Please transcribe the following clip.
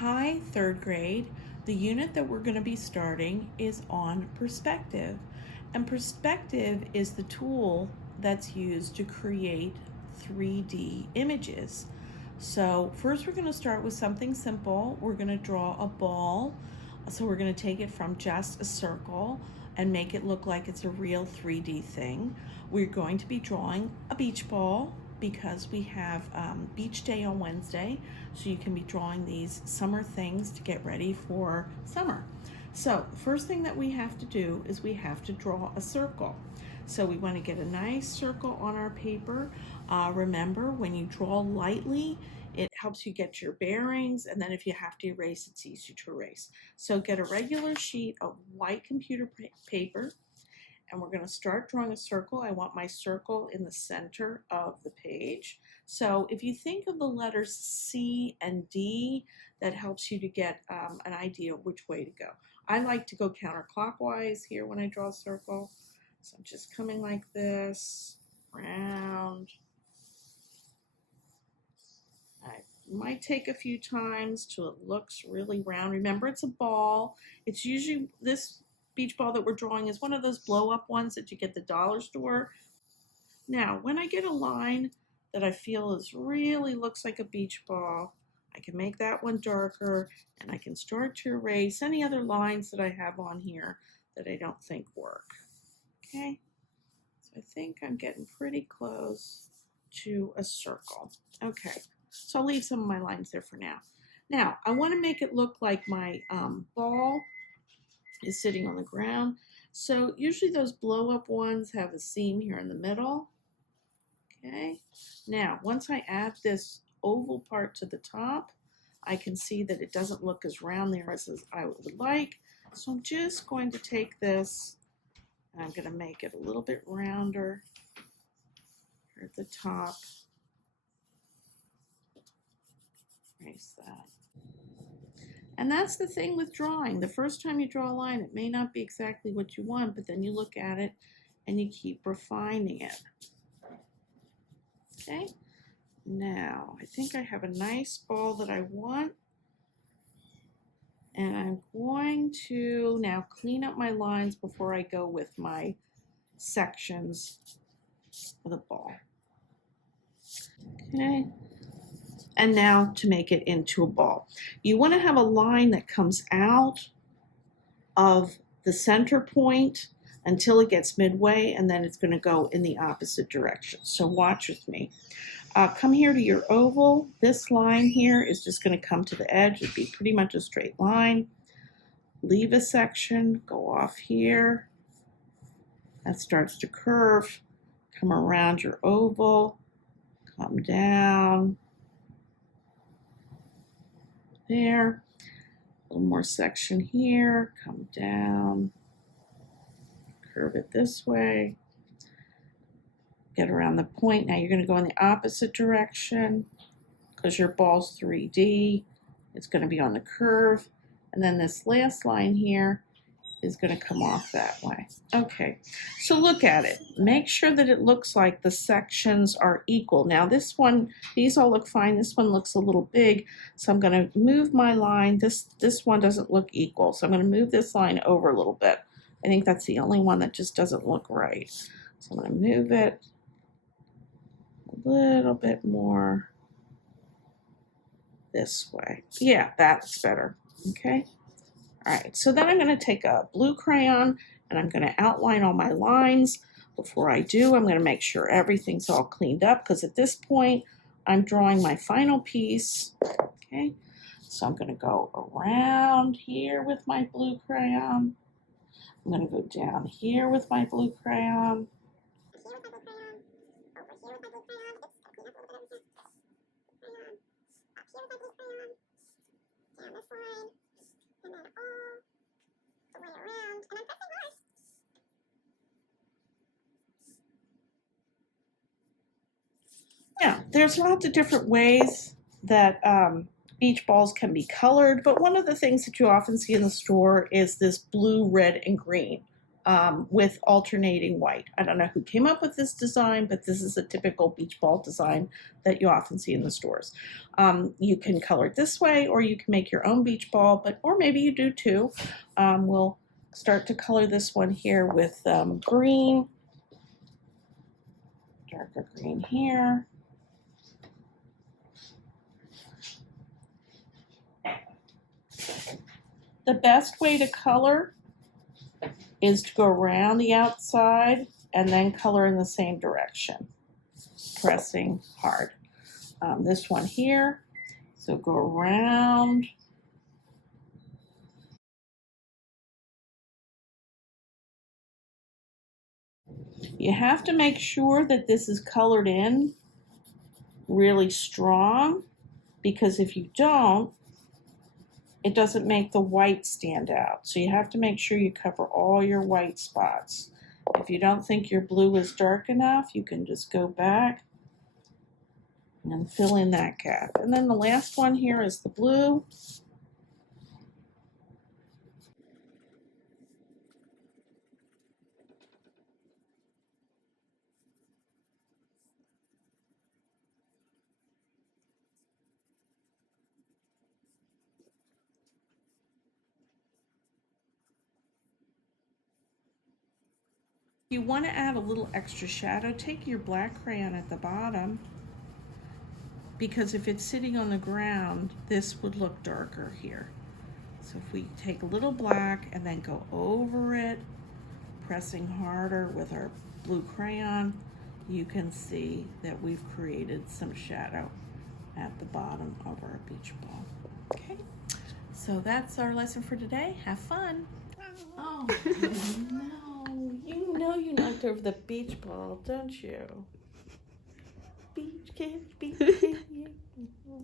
Hi, third grade. The unit that we're going to be starting is on perspective. And perspective is the tool that's used to create 3D images. So, first, we're going to start with something simple. We're going to draw a ball. So, we're going to take it from just a circle and make it look like it's a real 3D thing. We're going to be drawing a beach ball because we have beach day on Wednesday, so you can be drawing these summer things to get ready for summer. So the first thing that we have to do is we have to draw a circle. So we want to get a nice circle on our paper. Remember, when you draw lightly, it helps you get your bearings, and then if you have to erase, it's easy to erase. So get a regular sheet of white computer paper, and we're going to start drawing a circle. I want my circle in the center of the page. So if you think of the letters C and D, that helps you to get an idea of which way to go. I like to go counterclockwise here when I draw a circle. So I'm just coming like this, round. I might take a few times till it looks really round. Remember, it's a ball. It's usually this beach ball that we're drawing is one of those blow up ones that you get at the dollar store. Now, when I get a line that I feel is really looks like a beach ball, I can make that one darker, and I can start to erase any other lines that I have on here that I don't think work. Okay, so I think I'm getting pretty close to a circle. Okay, so I'll leave some of my lines there for now. Now, I want to make it look like my ball is sitting on the ground. So usually those blow up ones have a seam here in the middle. Okay, now once I add this oval part to the top, I can see that it doesn't look as round there as I would like. So I'm just going to take this and I'm going to make it a little bit rounder here at the top. Erase that. And that's the thing with drawing. The first time you draw a line, it may not be exactly what you want, but then you look at it and you keep refining it. Okay, now I think I have a nice ball that I want. And I'm going to now clean up my lines before I go with my sections of the ball. Okay, and now to make it into a ball. You want to have a line that comes out of the center point until it gets midway, and then it's going to go in the opposite direction. So watch with me. Come here to your oval. This line here is just going to come to the edge. It'd be pretty much a straight line. Leave a section, go off here. That starts to curve. Come around your oval, come down. There. A little more section here, come down. Curve it this way. Get around the point. Now you're going to go in the opposite direction because your ball's 3D. It's going to be on the curve. And then this last line here is going to come off that way. Okay, so look at it. Make sure that it looks like the sections are equal. Now this one, these all look fine. This one looks a little big, so I'm going to move my line. This one doesn't look equal, so I'm going to move this line over a little bit. I think that's the only one that just doesn't look right. So I'm going to move it a little bit more this way. Yeah, that's better. Okay. All right, so then I'm going to take a blue crayon and I'm going to outline all my lines. Before I do, I'm going to make sure everything's all cleaned up because at this point, I'm drawing my final piece. Okay, so I'm going to go around here with my blue crayon. I'm going to go down here with my blue crayon. Yeah, there's lots of different ways that beach balls can be colored, but one of the things that you often see in the store is this blue, red, and green with alternating white. I don't know who came up with this design, but this is a typical beach ball design that you often see in the stores. You can color it this way, or you can make your own beach ball, or maybe you do too. We'll start to color this one here with green, darker green here. The best way to color is to go around the outside and then color in the same direction, pressing hard. This one here, so go around. You have to make sure that this is colored in really strong, because if you don't, it doesn't make the white stand out. So you have to make sure you cover all your white spots. If you don't think your blue is dark enough, you can just go back and fill in that gap. And then the last one here is the blue. If you want to add a little extra shadow, take your black crayon at the bottom, because if it's sitting on the ground, this would look darker here. So if we take a little black and then go over it, pressing harder with our blue crayon, you can see that we've created some shadow at the bottom of our beach ball. Okay, so that's our lesson for today. Have fun. Oh, no, you know you knocked over the beach ball, don't you? Beach kid, yeah.